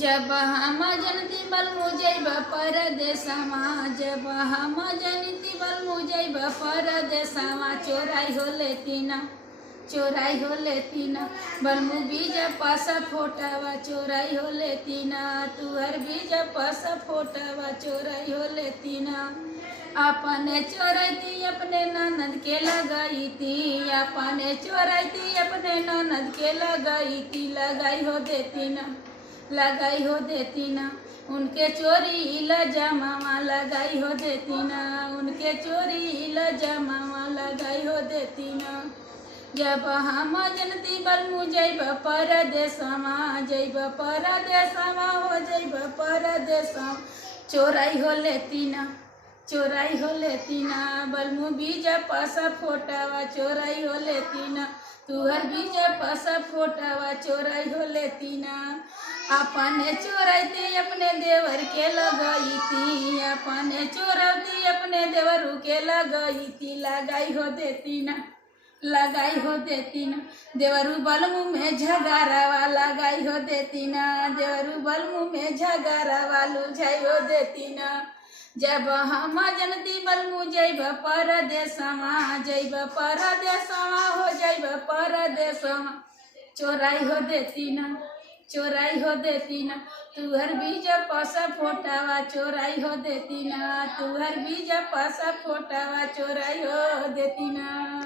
जब हम जनती बल मुजैब परदेसमा, जब हम जनती बल मुजैब परदेसमा, चोराई हो लेतीना, चोराई हो लेतीना, बलमु बीज पास फोटावा चोराई हो लेतीना, तुहर बीज पास फोटावा चोराई हो लेतीना। अपने चोराई अपने ननद के लगाई थी, अपने चोराई अपने ननद के लगाई थी, लगाई हो देती ना, लगाई हो देती ना, उनके चोरी लजामा लगाई हो देती ना, उनके चोरी लजामा लगाई हो देती ना। जब हम जनती बल मुजैब परदेसमा, जैब परदेसमा हो जैब परदेसमा, चोराई हो लेती ना, चोराई हो लेती ना, बलमु बीज पास फोटावा चोराई हो लेती ना, तुहर बीज पास फोटावा चोराई हो लेती ना। अपने चोराई अपने देवर के लगाई थी, अपने चोरौती अपने देवरू के लगाई थी, लगाई हो देती ना, लगाई हो देती ना, देवरू बलमु में झगारावा लगाई हो देती ना, देवरू बलमु में झगारावा लुझाई हो देती ना। जब हम जनती बलमु जैब परदेसमा, जैब परदेसमा हो जैब परदेसमा, चोराई हो देती ना, चोराई हो देती ना, तुहर बीज पास फोटावा चोराई हो देती ना, तुहर बीज पास फोटावा चोराई हो देती ना।